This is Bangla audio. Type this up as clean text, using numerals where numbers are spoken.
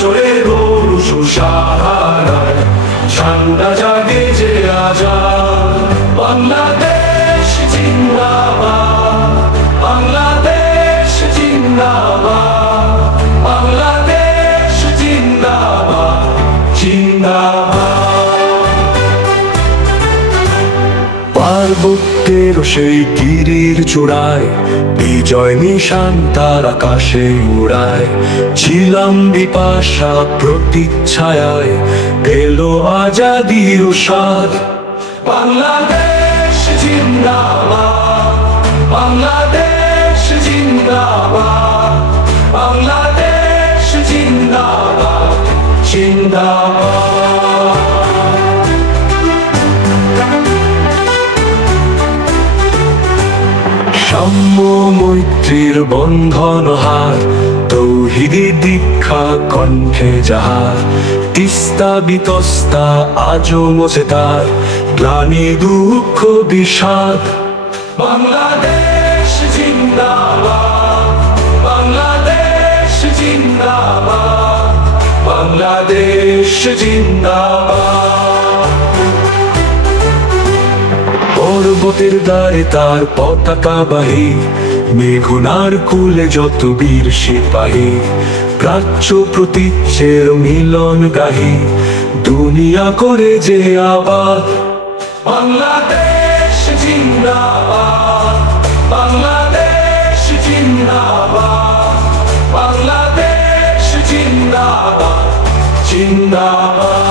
চড়ে রোষ সাহারায় ঝান্ডা জাগে যে আজাদ। বাংলাদেশ জিন্দাবাদ, বাংলাদেশ জিন্দাবাদ, বাংলাদেশ জিন্দাবাদ, জিন্দাবাদ। পার্বত্যের সেই গিরির চূড়ায় বিজয় নিশান তার আকাশে উড়ায়। ছিলাম বিপাশা প্রতিচ্ছায়ায়, এলো আজাদির স্বাদ। বাংলাদেশ জিন্দাবাদ, বাংলাদেশ জিন্দাবাদ, বাংলাদেশ জিন্দাবাদ, জিন্দাবাদ। সাম্য মৈত্রীর বন্ধন হার, তৌহিদি দীক্ষা কণ্ঠে যাহার। তিস্তা বিতস্তা আজও মোছে তার, গ্লানি দুঃখ বিষাদ। বাংলাদেশ জিন্দাবাদ, বাংলাদেশ জিন্দাবাদ, বাংলাদেশ জিন্দাবাদ। পর্বতের দ্বারে তার পতাকা বাহী, মেঘনার কুলে যত বীর সিপাহী। প্রাচ্য প্রতীচ্যের মিলন গাহি, দুনিয়া করে যে আবাদ। বাংলাদেশ জিন্দাবাদ, বাংলাদেশ জিন্দাবাদ, বাংলাদেশ জিন্দাবাদ, জিন্দাবাদ।